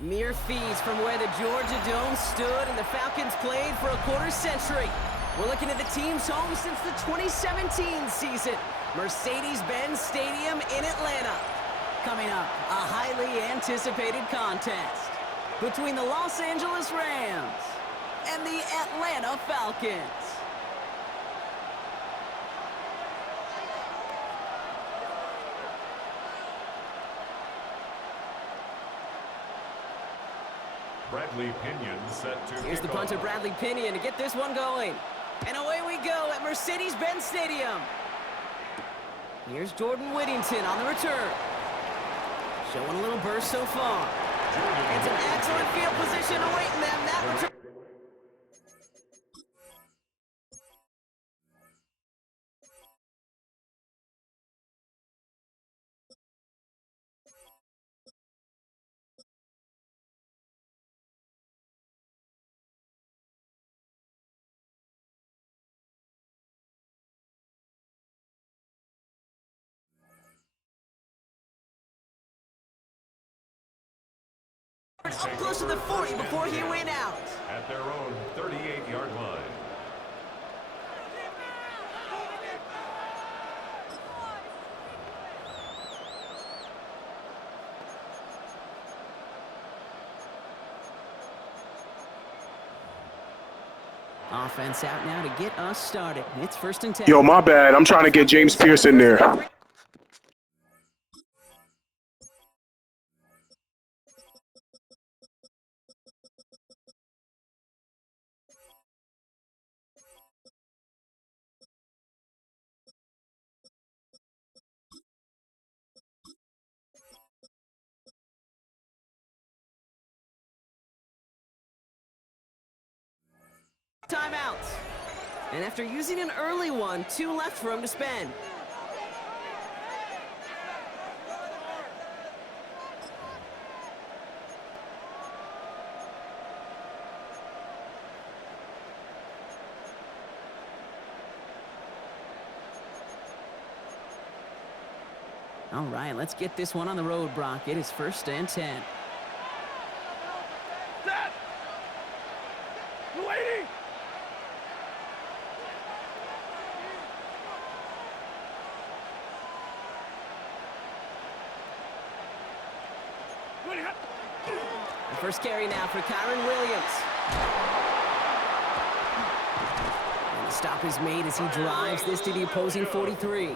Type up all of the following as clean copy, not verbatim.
Mere feet from where the Georgia Dome stood and the Falcons played for a quarter century. We're looking at the team's home since the 2017 season. Mercedes-Benz Stadium in Atlanta. Coming up, a highly anticipated contest between the Los Angeles Rams and the Atlanta Falcons. Bradley Pinion set to Here's the punter, Bradley Pinion, to get this one going. And away we go at Mercedes-Benz Stadium. Here's Jordan Whittington on the return. Showing a little burst so far. It's an excellent field position awaiting them. That return. Up close to the 40 before he went out. At their own 38-yard line. Offense out now to get us started. It's 1st and 10. Yo, my bad. I'm trying to get James Pierce in there. Timeouts. And after using an early one, 2 left for him to spend. All right, let's get this one on the road, Brock. It is 1st and 10. First carry now for Kyron Williams. And the stop is made as he drives this to the opposing 43.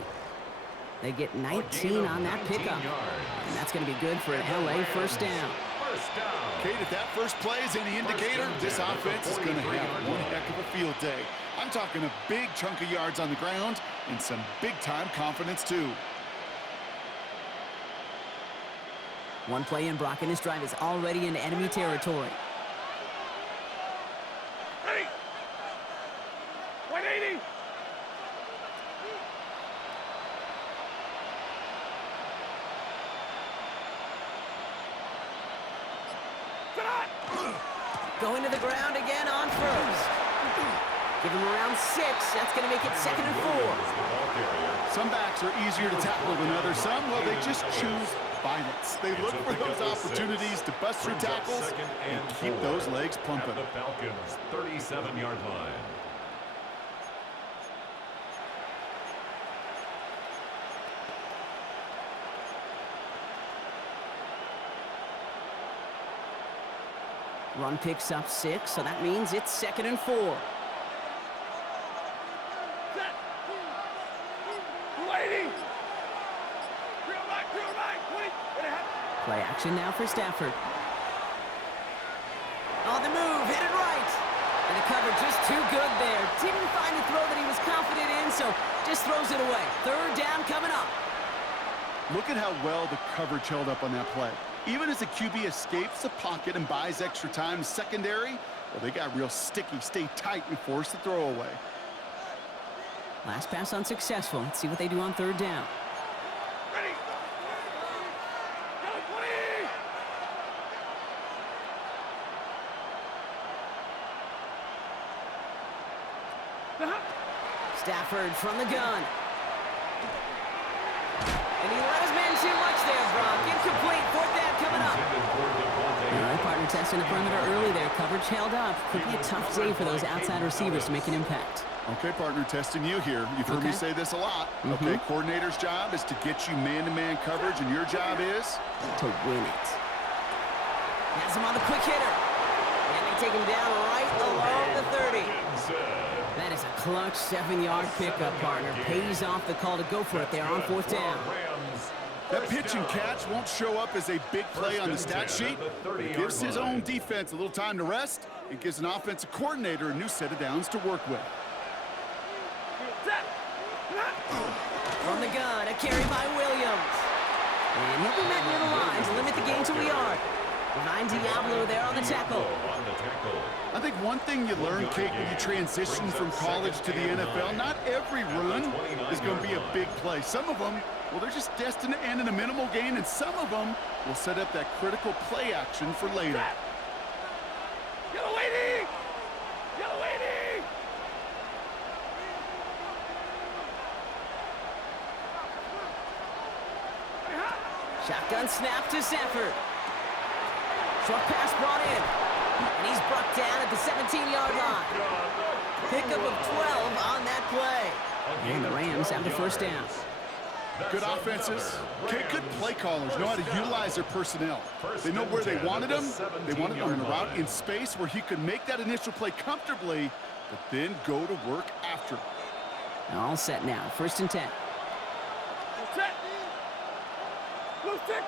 They get 19 on that pickup. And that's going to be good for an LA first down. Kate, if that first play is any indicator, this offense is going to have one heck of a field day. I'm talking a big chunk of yards on the ground and some big-time confidence, too. One play in, Brock, and his drive is already in enemy territory. Ready. 180. Going to the ground again on first. Give him around 6. That's going to make it 2nd and 4. Some backs are easier to tackle than others. Some, well, they just choose violence. They look for those opportunities to bust through tackles and keep those legs pumping. The Falcons' 37-yard line. Run picks up 6, so that means it's 2nd and 4. Play action now for Stafford. On the move, hit it right. And the cover just too good there. Didn't find the throw that he was confident in, so just throws it away. 3rd down coming up. Look at how well the coverage held up on that play. Even as the QB escapes the pocket and buys extra time secondary, well, they got real sticky, stay tight, and force the throw away. Last pass unsuccessful. Let's see what they do on 3rd down. Ready. Go, 20. Stafford from the gun. And he let his man too much there, Brock. Incomplete. 4th down coming up. in the perimeter early there. Coverage held up. Could be a tough day for those outside receivers to make an impact. Okay, partner, testing you here. You've heard me say this a lot. Okay, coordinator's job is to get you man-to-man coverage, and your job is? To win it. Has him on the quick hitter. And they take him down right along the 30. That is a clutch 7-yard pickup, partner. Pays off the call to go for it there on 4th down. That pitch and catch won't show up as a big play on the stat sheet. It gives his own defense a little time to rest. It gives an offensive coordinator a new set of downs to work with. From the gun, a carry by Williams. And he'll be met near the line to limit the gain to a yard. Divine Diablo there on the tackle. I think one thing you learn, Kate, when you transition from college to the NFL, not every run is going to be a big play. Some of them, well, they're just destined to end in a minimal gain, and some of them will set up that critical play action for later. Yellow lady! Yellow lady! Shotgun snap to Sanford. Short pass brought in. And he's brought down at the 17-yard line. Pickup of 12 on that play. And the Rams have the 1st down. Good offenses. Okay, good play callers know how to utilize their personnel. They know where they wanted them. They wanted them in a route in space where he could make that initial play comfortably, but then go to work after. All set now. 1st and 10. Set! Blue 60!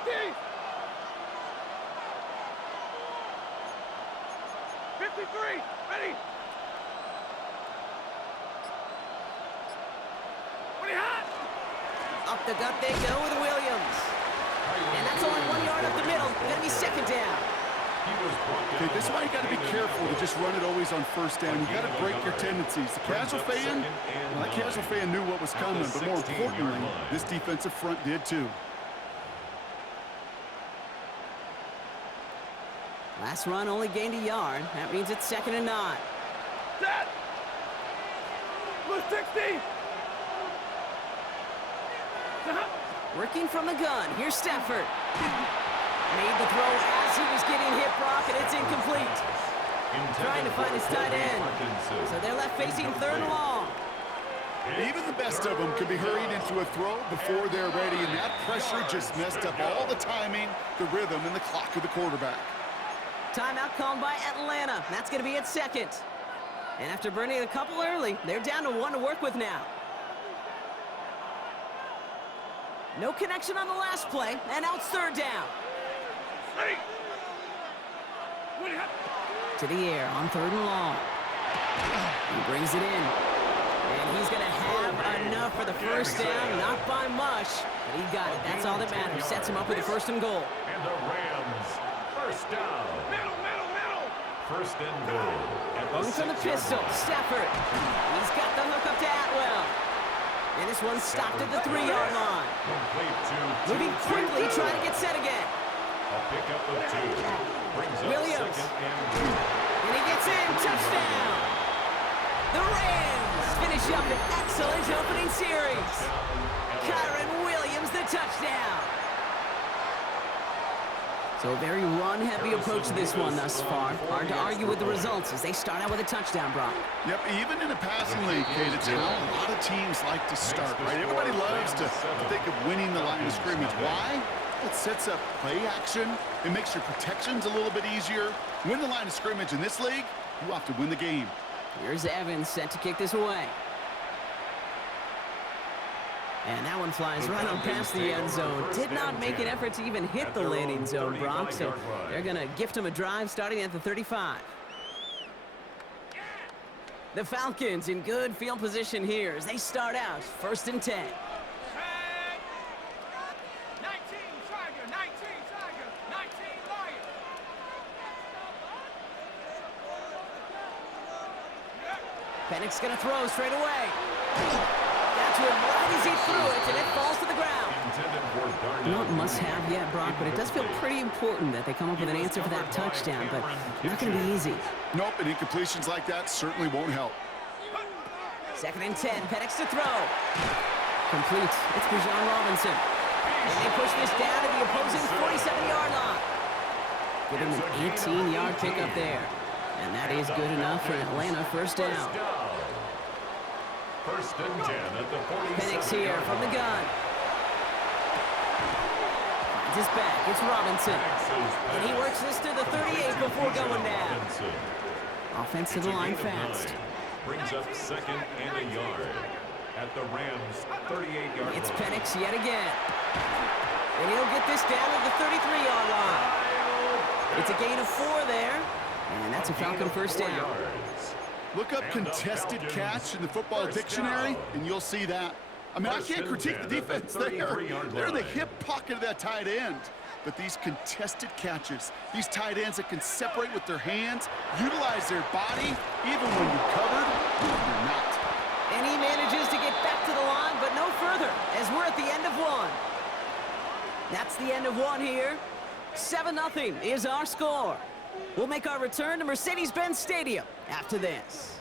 Ready? Up the gut they go with Williams. And that's only 1 yard up the middle. Gonna be 2nd down. Okay, this is why you got to be careful to just run it always on 1st down. You got to break your tendencies. The casual fan, well, that casual fan knew what was coming, but more importantly, this defensive front did too. Last run only gained a yard. That means it's 2nd and 9. Set! Blue 60! Working from the gun. Here's Stafford. Made the throw as he was getting hit, Brock, and it's incomplete. Trying to find his tight end. So they're left facing 3rd and long. Even the best of them could be hurried into a throw before they're ready, and that pressure just messed up all the timing, the rhythm, and the clock of the quarterback. Timeout called by Atlanta. That's going to be at 2nd. And after burning a couple early, they're down to 1 to work with now. No connection on the last play, and now it's 3rd down. Ready? To the air on 3rd and long. He brings it in. And he's going to have enough for the 1st down, not by much, but he got it. That's all that matters. Sets him up with the 1st and goal. And the Rams, 1st down. Middle! 1st and goal. Going from the pistol, Stafford. He's got the hook up to Atwell. And this one stopped at the 3-yard line. Moving quickly, trying to get set again. A pickup of 2. Brings up Williams. 2nd and 2. And he gets in. Touchdown. The Rams finish up an excellent opening series. Kyron Williams, the touchdown. So a very run-heavy approach to this one thus far. Hard to argue with the results as they start out with a touchdown, Brock. Yep, even in a passing league, Kate, it's how a lot of teams like to start, right? Everybody loves to think of winning the line of scrimmage. Why? It sets up play action. It makes your protections a little bit easier. Win the line of scrimmage in this league, you have to win the game. Here's Evans set to kick this away. And that one flies right on past the end zone. Did not make an effort to even hit the landing zone, Brock. So they're going to gift him a drive starting at the 35. The Falcons in good field position here as they start out 1st and 10. 19 Tiger, 19 Tiger, 19 Lion. Pennick's going to throw straight away. Got to him right as he threw it, and it falls to the ground. Not must-have yet, Brock, but it does feel pretty important that they come up with an answer for that touchdown, but not going to be easy. Nope, and incompletions like that certainly won't help. 2nd and 10, Pennick's to throw. Complete. It's Bijan Robinson. And they push this down to the opposing 47-yard line. Give him an 18-yard pickup there. And that is good enough for an Atlanta first down. First and 10 at the 47. Penix here from the gun. Finds his back. It's Robinson. And he works this to the 38 before going down. Offense to the line fast. Brings up second and a yard at the Rams' 38-yard line. It's Penix yet again. And he'll get this down to the 33-yard line. It's a gain of 4 there. And that's a Falcon first down. Look up contested catch in the football dictionary, and you'll see that. I mean, I can't critique the defense there. They're in the hip pocket of that tight end. But these contested catches, these tight ends that can separate with their hands, utilize their body, even when you're covered, you're not. And he manages to get back to the line, but no further, as we're at the end of 1. That's the end of 1 here. 7-0 is our score. We'll make our return to Mercedes-Benz Stadium after this.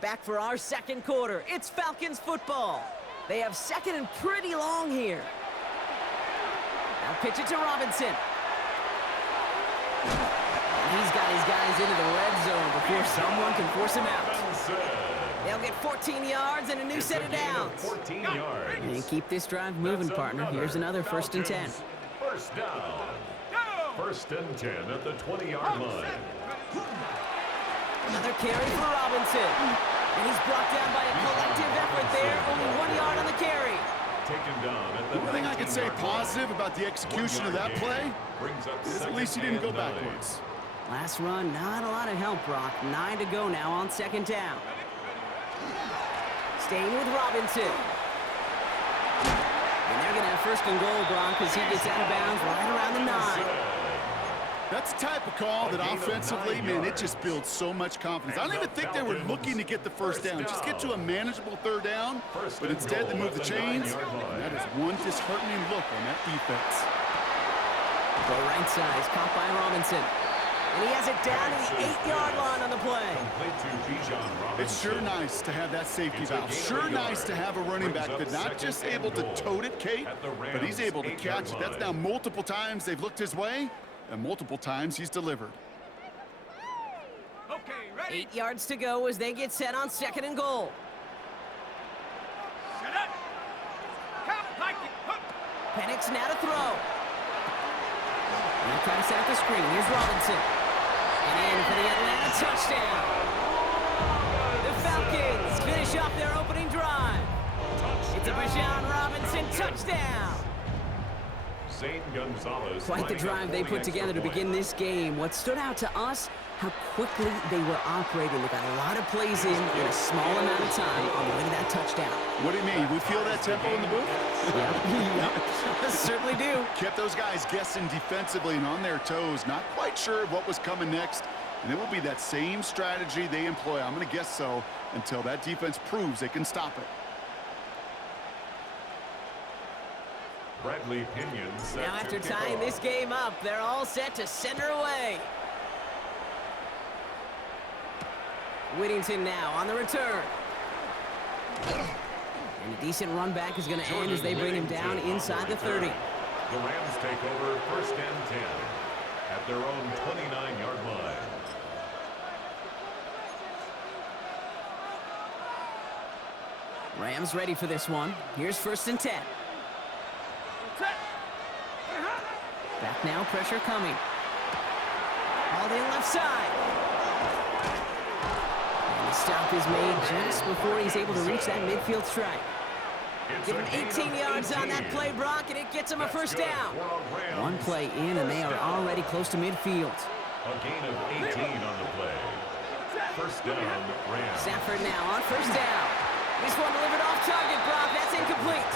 Back for our second quarter. It's Falcons football. They have second and pretty long here. Now pitch it to Robinson. He's got his guys into the red zone before someone can force him out. They'll get 14 yards and a new set of downs. 14 yards. And keep this drive moving, partner. Here's another first and 10. First down. First and 10 at the 20-yard line. Another carry for Robinson. And he's brought down by a collective effort there. Only 1 yard on the carry. Taken down at the One thing I can say 19-yard line. positive about the execution of that play Brings up is at second least he didn't go and 9. backwards. Last run, not a lot of help, Brock. 9 to go now on second down. Staying with Robinson. And they're going to have first and goal, Brock, because he gets out of bounds right around the 9. That's the type of call that offensively, man, it just builds so much confidence. I don't even think they were looking to get the first down. Just get to a manageable third down, but instead they move the chains. And that is one disheartening look on that defense. Go right side, caught by Robinson. And he has it down to the 8-yard line on the play. It's sure nice to have that safety valve. Sure nice to have a running back that's not just able to tote it, Kate, but he's able to catch it. That's now multiple times they've looked his way, and multiple times he's delivered. Okay, ready? 8 yards to go as they get set on second and goal. Shut up. Count like it. Hook. Penix now to throw. And he tries to set up the screen. Here's Robinson. And in for the Atlanta touchdown. The Falcons finish off their opening drive. It's a Bijan Robinson touchdown. Zane Gonzalez. Quite the drive they put together to begin this game. What stood out to us, how quickly they were operating. They got a lot of plays in a small amount of time on the way to that touchdown. What do you mean? We feel that tempo in the booth? Yep, certainly do. Kept those guys guessing defensively and on their toes, not quite sure of what was coming next. And it will be that same strategy they employ, I'm going to guess so, until that defense proves they can stop it. Bradley Pinion set Now after to kick tying off. this game up, they're all set to send her away. Whittington now on the return. And a decent run back is going to end as they bring him down inside the 30. The Rams take over first and 10 at their own 29-yard line. Rams ready for this one. Here's first and 10. Back now, pressure coming. Hauled in left side. And the stop is made just before he's able to reach that midfield strike. Give him 18 yards on that play, Brock, and it gets him a first down. One play in, and they are already close to midfield. A gain of 18 on the play. First down, Rams. Stafford now on first down. This one delivered off target, Brock. That's incomplete.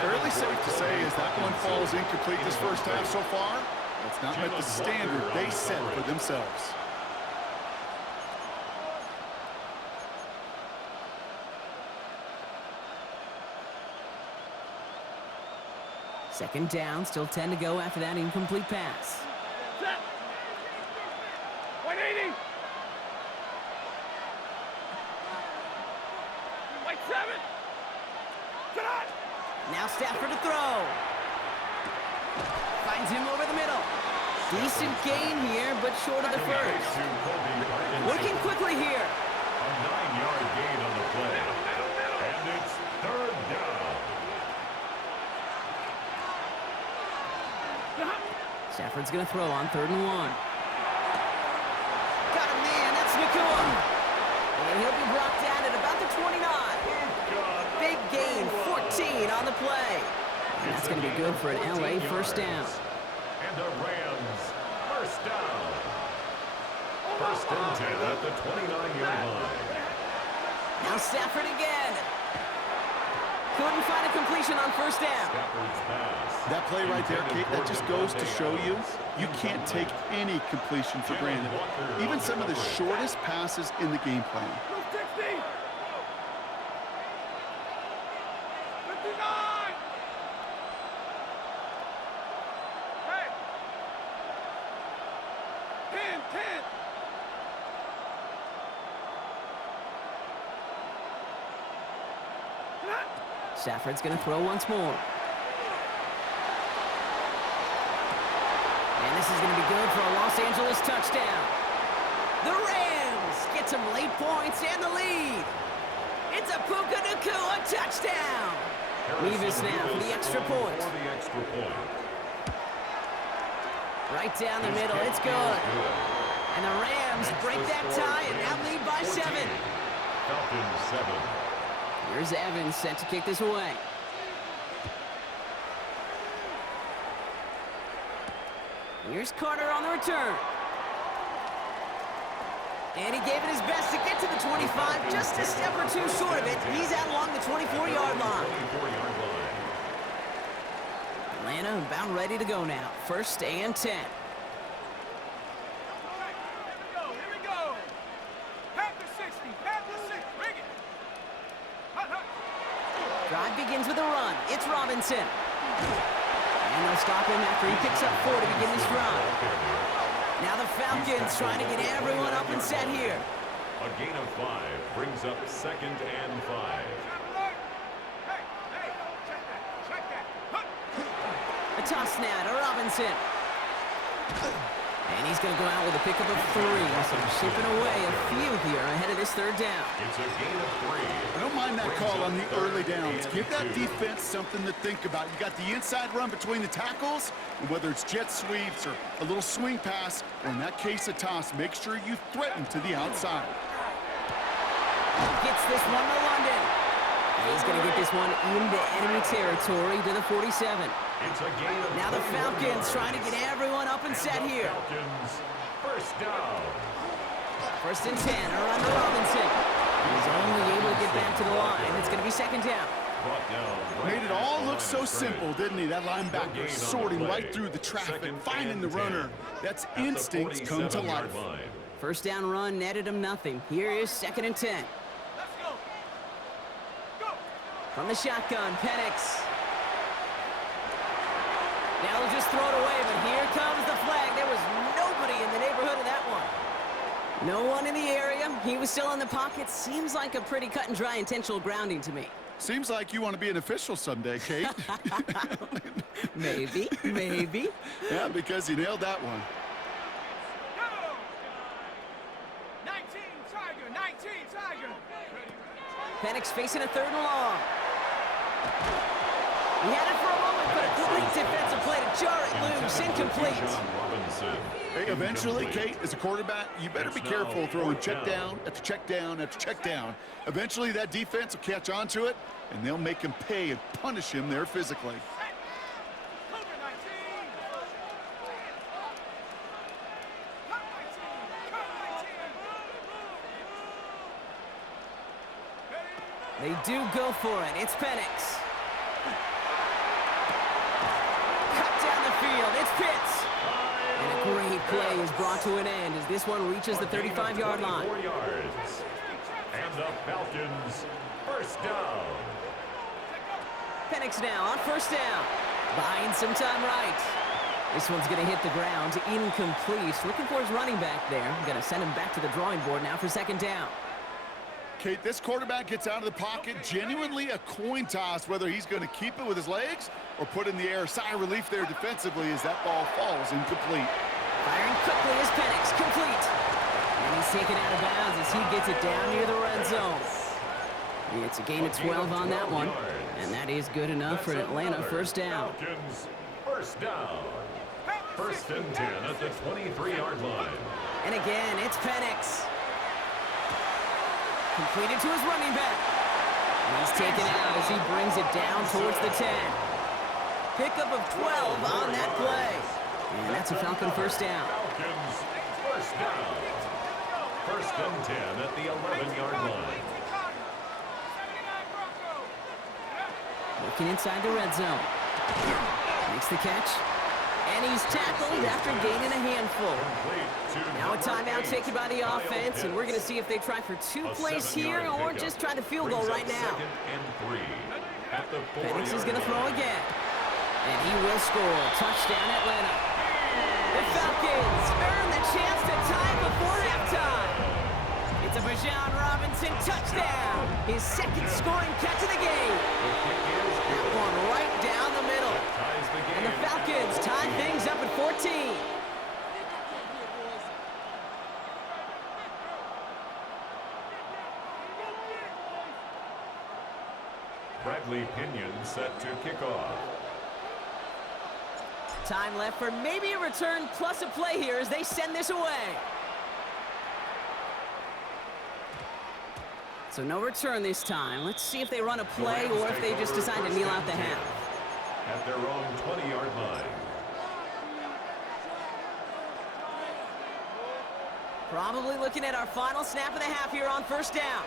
Fairly safe to say as that one falls incomplete this first half so far, it's not met the standard they set for themselves. Second down, still 10 to go after that incomplete pass. Set. 180. 7. Tonight. Now Stafford to throw. Finds him over the middle. Decent gain here, but short of the first. Working quickly here. A 9-yard gain on the play. And it's third down. Stafford's going to throw on 3rd and 1. Got him, man. That's Nakua. And he'll be brought down at about the 29. Big gain, 14 on the play. And that's going to be good for an LA first down. And the Rams first down. First and 10 at the 29-yard line. Now Stafford again. Couldn't find a completion on first down. Stafford's pass. That play right there, Kate, that just goes to show you, you can't take any completion for granted. Even some of the shortest passes in the game plan. 50. 59. 10. Stafford's going to throw once more. And this is going to be good for a Los Angeles touchdown. The Rams get some late points and the lead. It's a Puka Nakua touchdown. Revis now for the extra point. Right down the middle, it's good. And the Rams break that tie and now lead by 7. Falcons 7. Here's Evans set to kick this away. Here's Carter on the return. And he gave it his best to get to the 25, just a step or two short of it. He's out along the 24-yard line. Atlanta about ready to go now. First and 10. Here we go. Half the 60. Bring it. Drive begins with a run. It's Robinson. And they'll stop him after he picks up 4 to begin this drive. Now the Falcons trying to get everyone up and set here. A gain of 5 brings up 2nd and 5. A toss now to Robinson. And he's going to go out with a pickup of 3. So shipping away a few here ahead of this 3rd down. It's a gain of 3. I don't mind that call on the early downs. Give that defense something to think about. You got the inside run between the tackles, and whether it's jet sweeps or a little swing pass, or in that case a toss, make sure you threaten to the outside. Gets this one to London. And he's going to get this one into enemy territory to the 47. It's a gain of Now the 4 Falcons yards. trying to get everyone up and set the here. Falcons first down. First and 10, around to Robinson. He's only able to get back to the line. It's going to be 2nd down. Brought down right Made it all at the look so line of simple, scrimmage. didn't he? That No gain linebacker on the sorting play. right through the traffic, Second finding and the 10. runner. That's At the instincts come to 47-yard life. line. First down run netted him nothing. Here is 2nd and 10. Let's go. Go. From the shotgun, Penix. Now he'll just throw it away, but here comes the flag. There was nobody in the neighborhood of that one. No one in the area. He was still in the pocket. Seems like a pretty cut and dry intentional grounding to me. Seems like you want to be an official someday, Kate. Maybe, maybe. Yeah, because you nailed that one. Go. 19 Tiger. 19 Tiger. Penix facing a 3rd and long. He had it for a moment, but a great defensive play to jar it loose. Incomplete. John Robinson. Hey, eventually, Incomplete. Kate, as a quarterback, you better be careful throwing check down after check down after check down. Eventually, that defense will catch on to it, and they'll make him pay and punish him there physically. Cougar 19. Cut 19. Cut 19. They do go for it. It's Penix. Cut down the field. It's Pitts. And a great play is brought to an end as this one reaches the 35-yard line. 24 yards. And the Falcons first down. Penix now on first down. Buying some time right. This one's going to hit the ground. Incomplete. Looking for his running back there. Going to send him back to the drawing board now for 2nd down. Kate, this quarterback gets out of the pocket, genuinely a coin toss whether he's going to keep it with his legs or put in the air. Sigh of relief there defensively as that ball falls incomplete. Firing quickly is Penix, complete. And he's taken out of bounds as he gets it down near the red zone. It's a gain of 12 on that one, and that is good enough for an Atlanta first down. Falcons, first down. First and 10 at the 23-yard line. And again, it's Penix. Completed to his running back. And he's taken out as he brings it down towards the 10. Pickup of 12 on that play. And that's a Falcon first down. Falcons, first down. First and 10 at the 11-yard line. Looking inside the red zone. Makes the catch. And he's tackled after gaining a handful. Now a timeout taken by the offense, and we're going to see if they try for 2 plays here or just try the field goal right now. Penix is going to throw again. And he will score. Touchdown, Atlanta. The Falcons earn the chance to tie before halftime. It's a Bijan Robinson touchdown. His second scoring catch of the game. That one right down the middle. And the Falcons tie things up at 14. Bradley Pinion set to kick off. Time left for maybe a return plus a play here as they send this away. So no return this time. Let's see if they run a play or if they just decide to kneel out the half. At their own 20-yard line. Probably looking at our final snap of the half here on first down.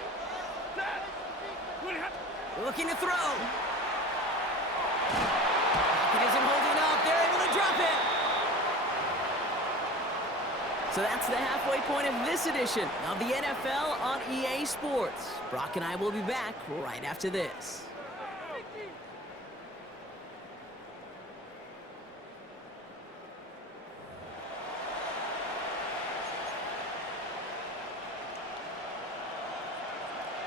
Looking to throw. It isn't holding up. They're able to drop it. So that's the halfway point of this edition of the NFL on EA Sports. Brock and I will be back right after this.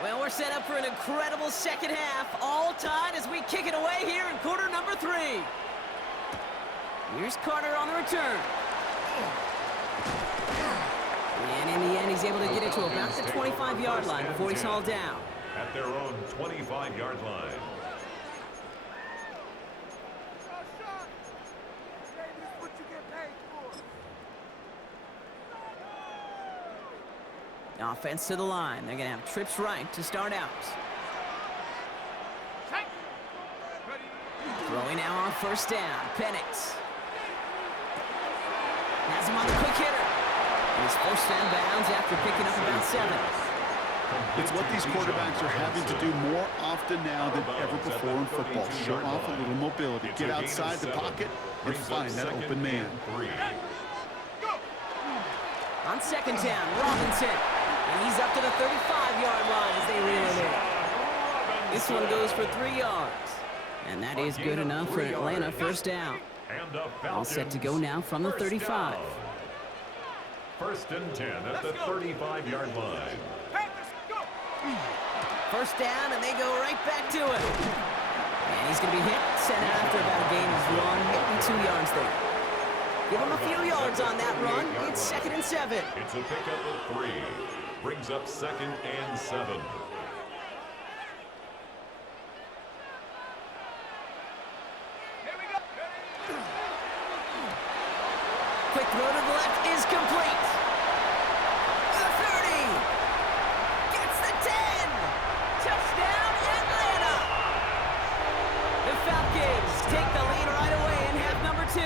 Well, we're set up for an incredible second half, all tied as we kick it away here in quarter number 3. Here's Carter on the return. And in the end, he's able to get it to about the 25-yard line before he's hauled down. At their own 25-yard line. Offense to the line. They're going to have trips right to start out. Throwing now on first down. Penix. Has him on the quick hitter. And he's forced down bounds after picking up about 7. It's what these quarterbacks are having to do more often now than ever before in football. Show off a little mobility. Get outside the pocket and find that open man. On second down, Robinson. And he's up to the 35-yard line as they reel it in. This one goes for 3 yards. And that is good enough for Atlanta first down. All set to go now from the 35. First and 10 at the 35-yard line. First down, and they go right back to it. And he's going to be hit, sent out after about a gain of 1, maybe 2 yards there. Give him a few yards on that run. It's second and 7. It's a pickup of 3. Brings up second and 7. Quick throw to the left is complete. The 30. Gets the 10. Touchdown, Atlanta. The Falcons take the lead right away in half number 2.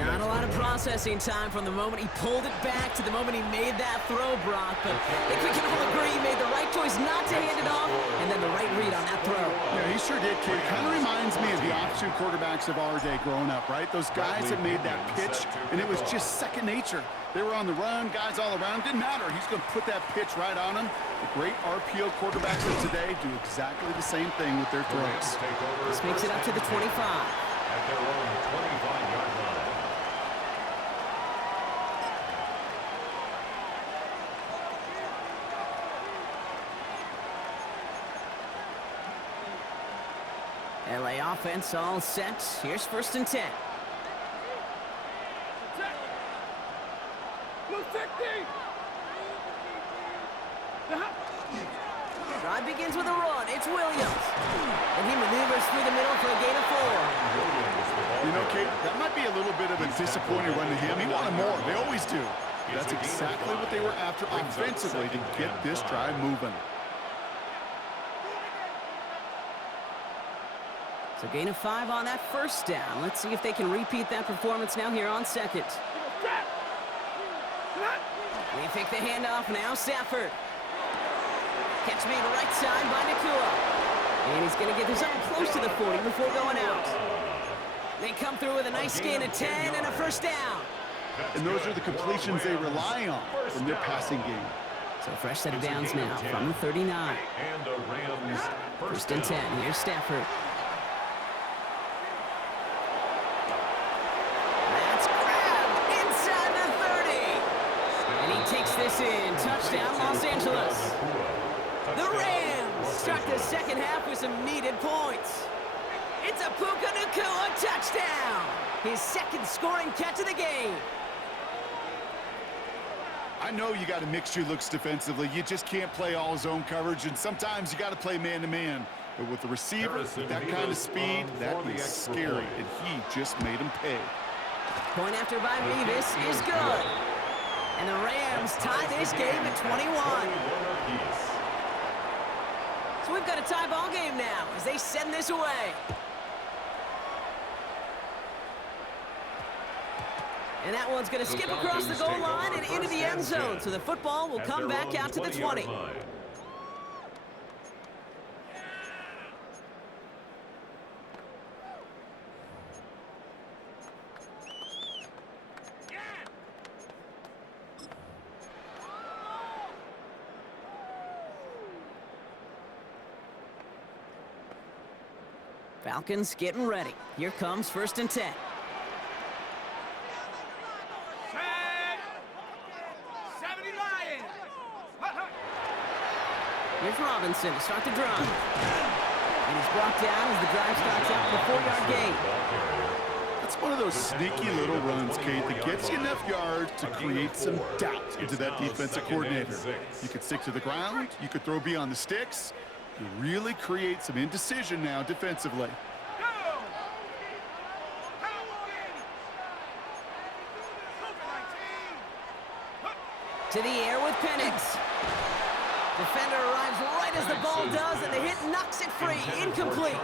Not a lot of processing time from the moment he pulled it back to the moment he made that throw, Brock. But I think we can all agree he made the right choice not to hand it off, and then the right read on that throw. Yeah, he sure did, kid. Kind of reminds me of the option quarterbacks of our day growing up, right? Those guys that made that pitch, and it was just second nature. They were on the run, guys all around. Didn't matter. He's going to put that pitch right on him. The great RPO quarterbacks of today do exactly the same thing with their throws. This makes it up to the 25. At their own 25-yard line. LA offense all set. Here's 1st and 10. Blue 50. Drive begins with a run. It's Williams. And he maneuvers through the middle for a gain of 4. You know, Kate, that might be a little bit of a disappointing run to him. He wanted more. They always do. That's exactly what they were after offensively to get this drive moving. So gain of 5 on that 1st down. Let's see if they can repeat that performance now here on 2nd. We pick the handoff now. Stafford. Catch made right side by Nakua. And he's going to get this up close to the 40 before going out. They come through with a nice gain of 10 and a 1st down. And those are the completions they rely on in their passing game. So fresh set of downs now from the 39. And the Rams 1st and 10. Here's Stafford. That's grabbed inside the 30. And he takes this in. Touchdown, Los Angeles. The Rams start the 2nd half with some needed points. It's a Puka Nakua touchdown. His 2nd scoring catch of the game. I know you got to mix your looks defensively. You just can't play all zone coverage, and sometimes you got to play man-to-man. But with the receiver, with that kind of speed, that is scary, and he just made him pay. Point after by Revis is good. And the Rams tie this game at 21. So we've got a tie ball game now as they send this away. And that one's going to skip across the goal line and into the end zone. So the football will come back out to the 20. Falcons getting ready. Here comes 1st and 10. Here's Robinson to start the drive. And he's brought down as the drive starts out with a 4-yard gain. It's one of those sneaky little runs, Kate, that gets you enough yards to create some doubt into that defensive coordinator. You could stick to the ground. You could throw beyond the sticks. You really create some indecision now defensively. To the air with Penix. Defender arrives right as the ball does, and the hit knocks it free. Incomplete.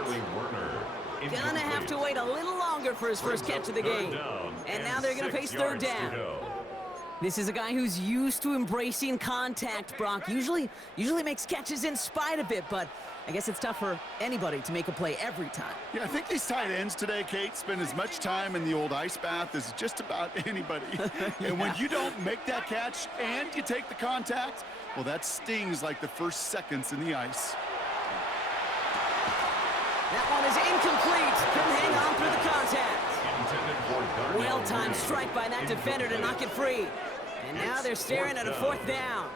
Gonna have to wait a little longer for his 1st catch of the game. And now they're gonna face 3rd down. This is a guy who's used to embracing contact, Brock. Usually makes catches in spite of it, but I guess it's tough for anybody to make a play every time. Yeah, I think these tight ends today, Kate, spend as much time in the old ice bath as just about anybody. Yeah. And when you don't make that catch and you take the contact, well, that stings like the first seconds in the ice. That one is incomplete. Couldn't hang on through the contact. Well-timed strike by that defender to knock it free. And now they're staring at a 4th down.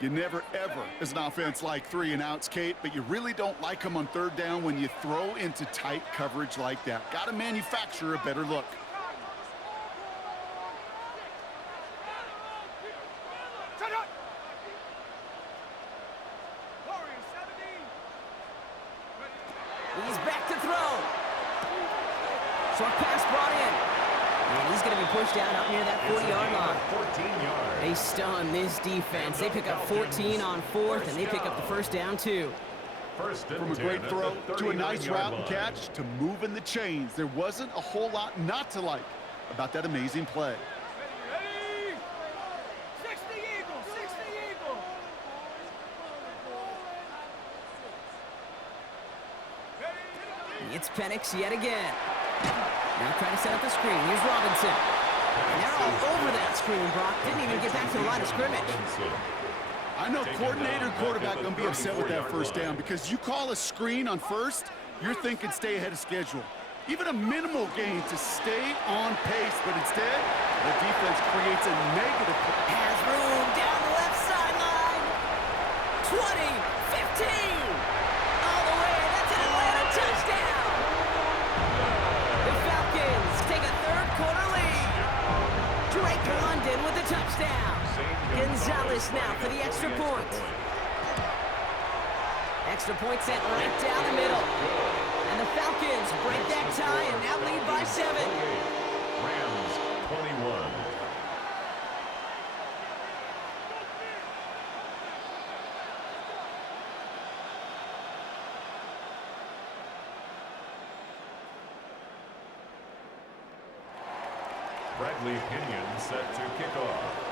You never, ever, as an offense, like 3 and outs, Kate, but you really don't like them on 3rd down when you throw into tight coverage like that. Got to manufacture a better look. He's back to throw. Short pass brought in. And he's going to be pushed out up near that 40-yard line. 14 yards. They stun this defense. They pick up 14 on 4th, and they pick up the 1st down, too. From a great throw to a nice route and catch to moving the chains. There wasn't a whole lot not to like about that amazing play. Ready? 60 Eagles, 60 Eagles. It's Penix yet again. Now trying to set up the screen. Here's Robinson. And they're all over that screen, Brock. Didn't even get back to the line of scrimmage. I know coordinator and quarterback going to be upset with that 1st down because you call a screen on 1st, you're thinking stay ahead of schedule. Even a minimal gain to stay on pace, but instead, the defense creates a negative. Has room down the left sideline. 20, 15. All the way. That's an Atlanta touchdown. Gonzalez now for the extra point. Extra point sent right down the middle. And the Falcons break that tie and now lead by 7. Rams 21. Bradley Pinion set to kick off.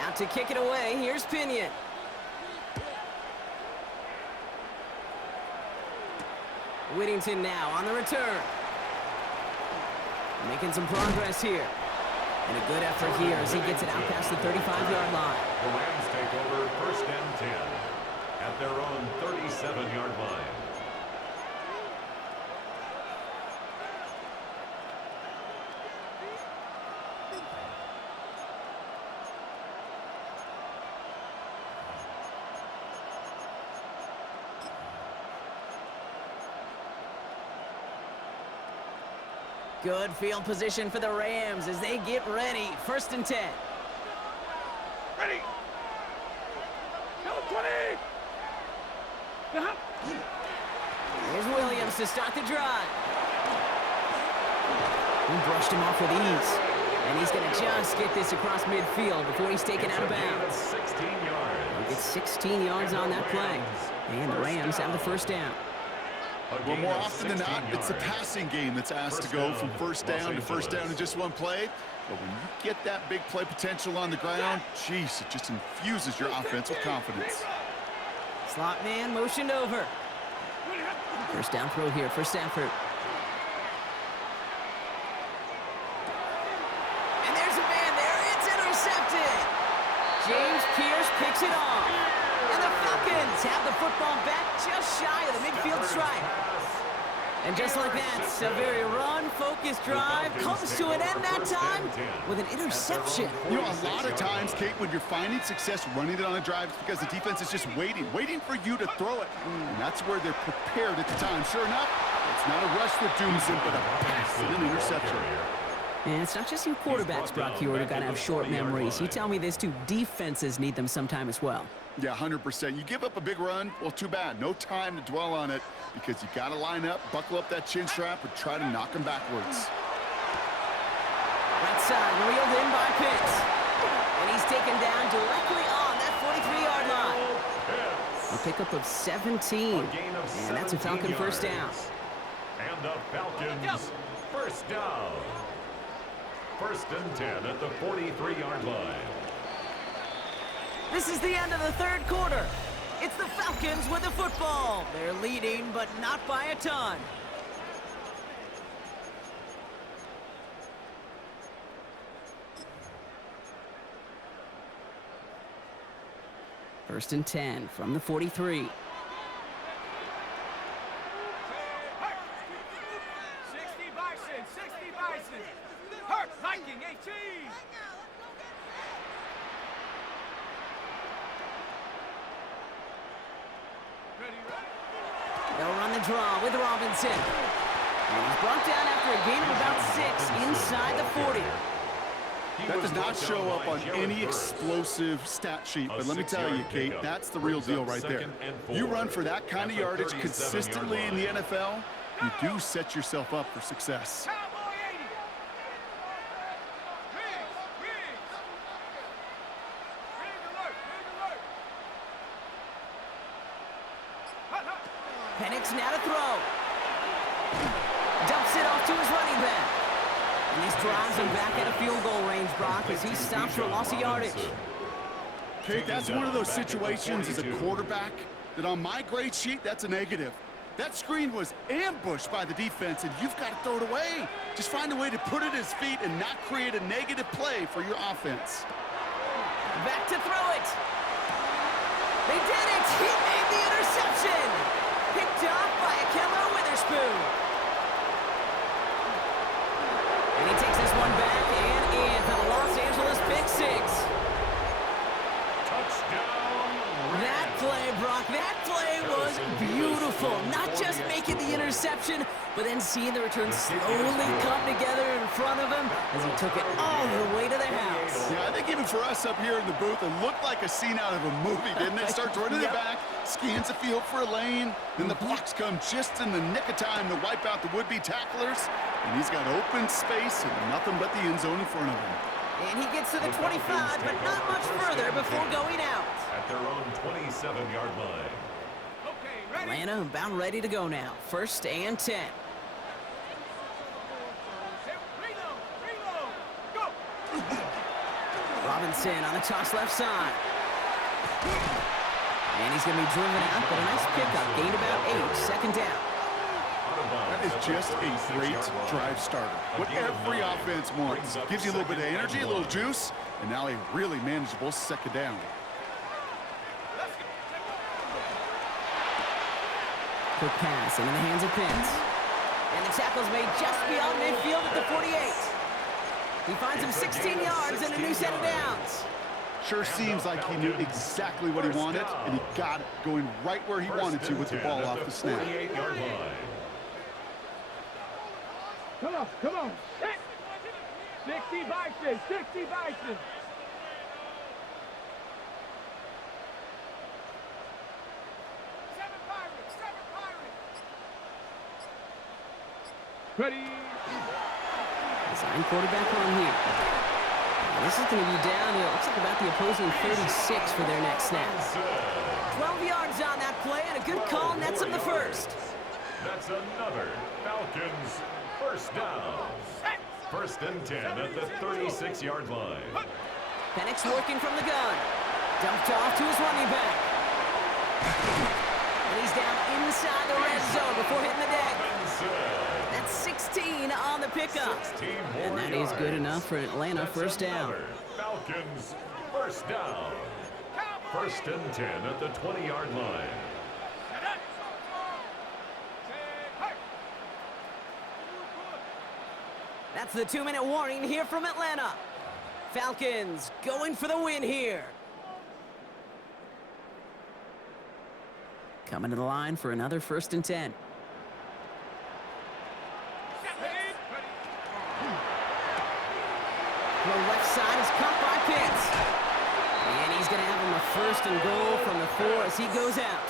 Out to kick it away, here's Pinion. Whittington now on the return. Making some progress here. And a good effort here as he gets it out past the 35-yard line. The Rams take over 1st and 10 at their own 37-yard line. Good field position for the Rams as they get ready. 1st and 10. Ready. Number 20. Here's Williams to start the drive. He brushed him off with ease. And he's going to just get this across midfield before he's taken out of bounds. 16 yards. He'll get 16 yards on that play. And the Rams have the 1st down. Well, more often than not, it's the passing game that's asked to go from 1st down to 1st down in just one play. But when you get that big play potential on the ground, geez, it just infuses your offense with confidence. Slot man motioned over. 1st down throw here for Stafford. And there's a man there. It's intercepted. James Pierce picks it off. And the Falcons have the football back just shy of the midfield stripe. And just like that, a very run-focused drive comes to an end that time with an interception. You know, a lot of times, Kate, when you're finding success running it on a drive, it's because the defense is just waiting for you to throw it. And that's where they're prepared at the time. Sure enough, it's not a rush that dooms them, but a pass and an interception. And it's not just you quarterbacks, Brock Hewitt, who got to have short memories. You tell me this too, defenses need them sometime as well. Yeah, 100%. You give up a big run, well, too bad. No time to dwell on it because you got to line up, buckle up that chin strap, and try to knock them backwards. Right side, reeled in by Pitts. And he's taken down directly on that 43-yard line. A pickup of 17. And that's a Falcon 1st down. And the Falcons 1st down. 1st and 10 at the 43-yard line. This is the end of the 3rd quarter. It's the Falcons with the football. They're leading, but not by a ton. First and 10 from the 43. 60 Bison, 60 Bison. Hurt, Viking, 18. They'll run the draw with Robinson. And he's brought down after a gain of about 6 inside the 40. That does not show up on any explosive stat sheet, but let me tell you, Kate, that's the real deal right there. You run for that kind of yardage consistently in the NFL, you do set yourself up for success. Cowboy 80. Riggs. Rig alert. Penix now to throw. Dumps it off to his running back. And this drives him back at a field goal range, Brock, as he stops for a loss of yardage. Kate, that's one of those situations as a quarterback that on my grade sheet, that's a negative. That screen was ambushed by the defense, and you've got to throw it away. Just find a way to put it at his feet and not create a negative play for your offense. Back to throw it. They did it. He made the interception. Picked off by Akello Witherspoon. And he takes this one back and in for the Los Angeles pick 6. That play, Brock, that play was beautiful. Not just making the interception. reception, but then seeing the return slowly come together in front of him as he took it all the way to the house. Yeah, I think even for us up here in the booth, it looked like a scene out of a movie, didn't it? Starts running it back, scans the field for a lane, then the blocks come just in the nick of time to wipe out the would-be tacklers, and he's got open space and nothing but the end zone in front of him. And he gets to the 25, but not much further before going out. At their own 27-yard line. Okay, ready? Atlanta about ready to go now. 1st and 10. Reload, go! Robinson on the toss left side. And he's going to be driven out, but a nice pickup. Gained about 8, 2nd down. That is just a great drive starter. What every offense wants. Gives you a little bit of energy, a little juice, and now a really manageable 2nd down. Quick pass into the hands of Pitts. And the tackle's made just beyond midfield at the 48. He finds him 16 yards and a new set of downs. Sure seems like he knew exactly what he wanted, and he got it going right where he wanted to with the ball off the snap. 48-yard line. Come on. 60 Bison, 60 Bison. Seven Pirates. Ready. Design quarterback on here. Now this is going to be down to, it looks like about the opposing 36 for their next snap. 12 yards on that play, and a good call nets him the first. That's another Falcons 1st down. 1st and 10 at the 36-yard line. Penix working from the gun. Dumped off to his running back. And he's down inside the red zone before hitting the deck. That's 16 on the pickup. And that is good enough for Atlanta. 1st down. Falcons 1st down. 1st and 10 at the 20-yard line. That's the 2-minute warning here from Atlanta. Falcons going for the win here. Coming to the line for another 1st and 10. The left side is caught by Pitts. And he's going to have him a 1st and goal from the 4 as he goes out.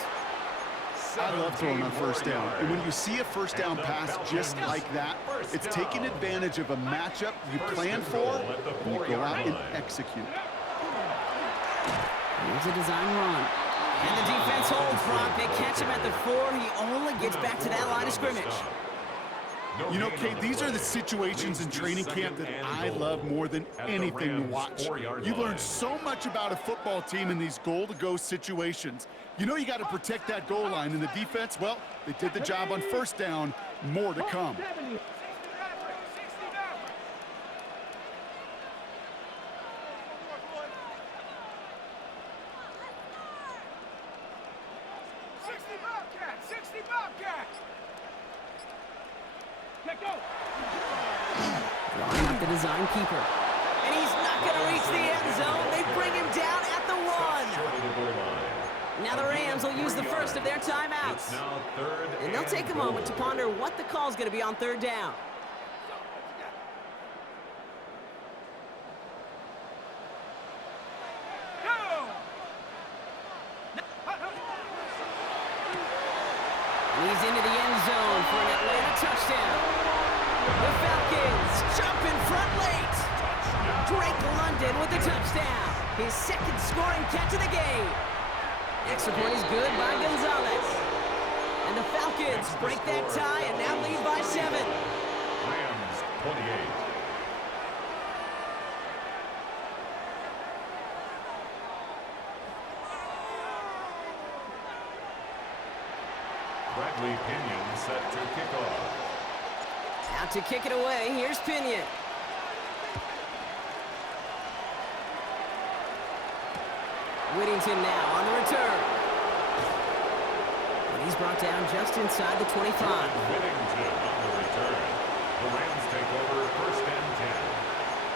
I love throwing on 1st down. And when you see a 1st down pass just like that, it's taking advantage of a matchup you plan for, and you go out and execute. Here's a design run. And the defense holds Brock. They catch him at the 4. He only gets back to that line of scrimmage. You know, Kate, these are the situations in training camp that I love more than anything to watch. You learn so much about a football team in these goal-to-go situations. You know you got to protect that goal line, and the defense, well, they did the job on 1st down. More to come. 60 Bobcat. Line up the design keeper. And he's not going to reach the end zone. They bring him down at the 1. Now the Rams will use the first of their timeouts. And they'll take a moment to ponder what the call is going to be on 3rd down. And he's into the end zone for an Atlanta touchdown. The Falcons jump in front late. Drake London with the touchdown. His 2nd scoring catch of the game. Extra point is good by Gonzalez. And the Falcons break that tie and now lead by 7. Rams 28. Bradley Pinion set to kick off. Out to kick it away, here's Pinion. Whittington now on the return. And he's brought down just inside the 25. Whittington on the return. The Rams take over 1st and 10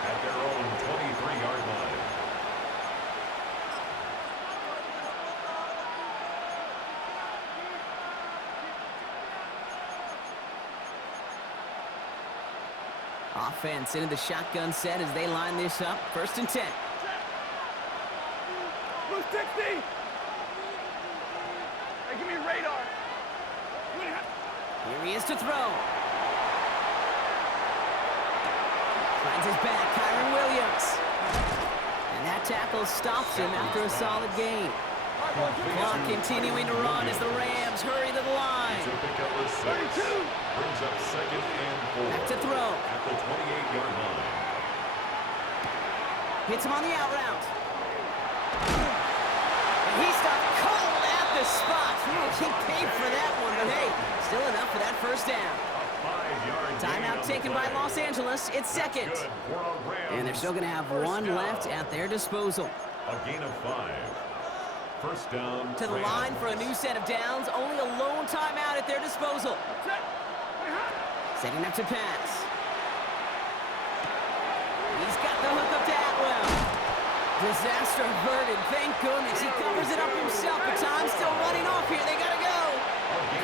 at their own 23-yard line. Offense into the shotgun set as they line this up. 1st and 10. Blue 60. Hey, give me radar. Here he is to throw. Finds his back, Kyron Williams. And that tackle stops him after a solid gain. Clock continuing to run as the Rams hurry to the line. To pick up the 6. Brings up 2nd and 4. Back to throw. At the 28-yard line. Hits him on the out route. And he stopped cold at the spot. He paid for that one, but hey, still enough for that 1st down. Timeout taken by Los Angeles. It's 2nd. And they're still going to have one left at their disposal. A gain of 5. 1st down. To the line for a new set of downs. Only a lone timeout at their disposal. Setting up to pass. He's got the hook up to Atwell. Disaster averted. Thank goodness. He covers it up himself, but time's still running off here. They got to go.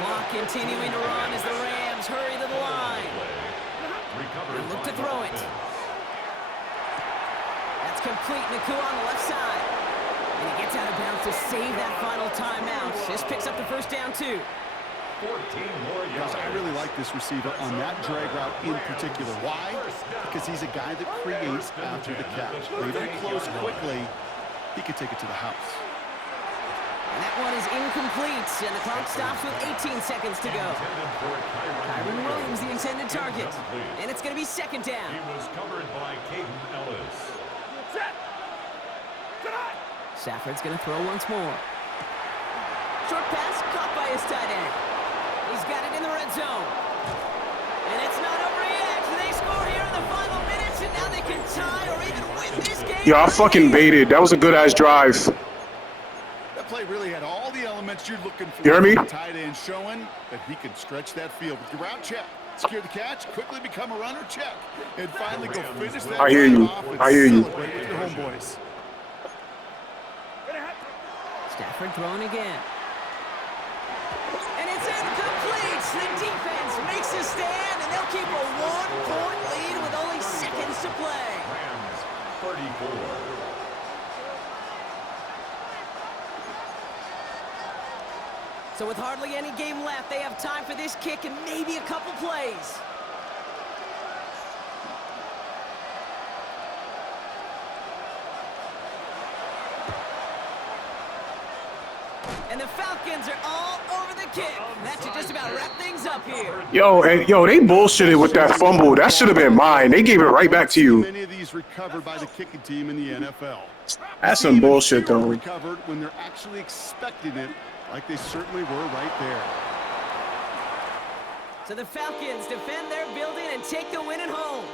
Clock continuing to run as the Rams hurry to the line. They look to throw it. That's complete. Naku on the left side. And he gets out of bounds to save that final timeout. This picks up the 1st down, too. 14 more yards. I really like this receiver on that drag route in particular. Why? Because he's a guy that creates after the catch. Leave him close quickly, he could take it to the house. And that one is incomplete, and the clock stops with 18 seconds to go. Kyron Williams, the intended target. And it's going to be 2nd down. He was covered by Caden Ellis. Stafford's going to throw once more. Short pass caught by his tight end. He's got it in the red zone. And it's not over yet. They score here in the final minutes, and now they can tie or even win this game. Yo, I fucking baited. That was a good-ass drive. That play really had all the elements you're looking for. You heard me? Tight end showing that he can stretch that field. With your route check, secure the catch, quickly become a runner check, and finally go finish that. I hear you. drive off and I hear you. celebrate with your homeboys. Stafford throwing again. And it's incomplete. The defense makes a stand, and they'll keep a 1-point lead with only seconds to play. Rams 34. So with hardly any game left, they have time for this kick and maybe a couple plays. And the Falcons are all over the kick. That should just about wrap things up here. Yo, they bullshitted with that fumble. That should have been mine. They gave it right back to you. Many of these recovered by the kicking team in the NFL. That's some bullshit, though. Recovered when they're actually expecting it, like they certainly were right there. So the Falcons defend their building and take the win at home.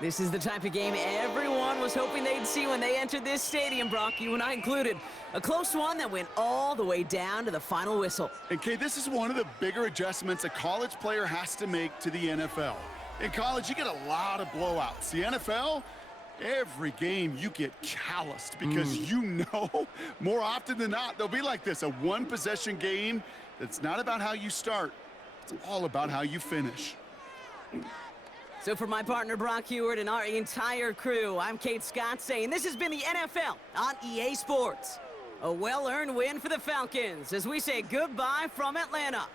This is the type of game everyone was hoping they'd see when they entered this stadium, Brock, you and I included. A close one that went all the way down to the final whistle. And Kay, this is one of the bigger adjustments a college player has to make to the NFL. In college, you get a lot of blowouts. The NFL, every game you get calloused because you know more often than not they'll be like this, a one-possession game that's not about how you start. It's all about how you finish. So for my partner Brock Heward and our entire crew, I'm Kate Scott saying this has been the NFL on EA Sports. A well-earned win for the Falcons as we say goodbye from Atlanta.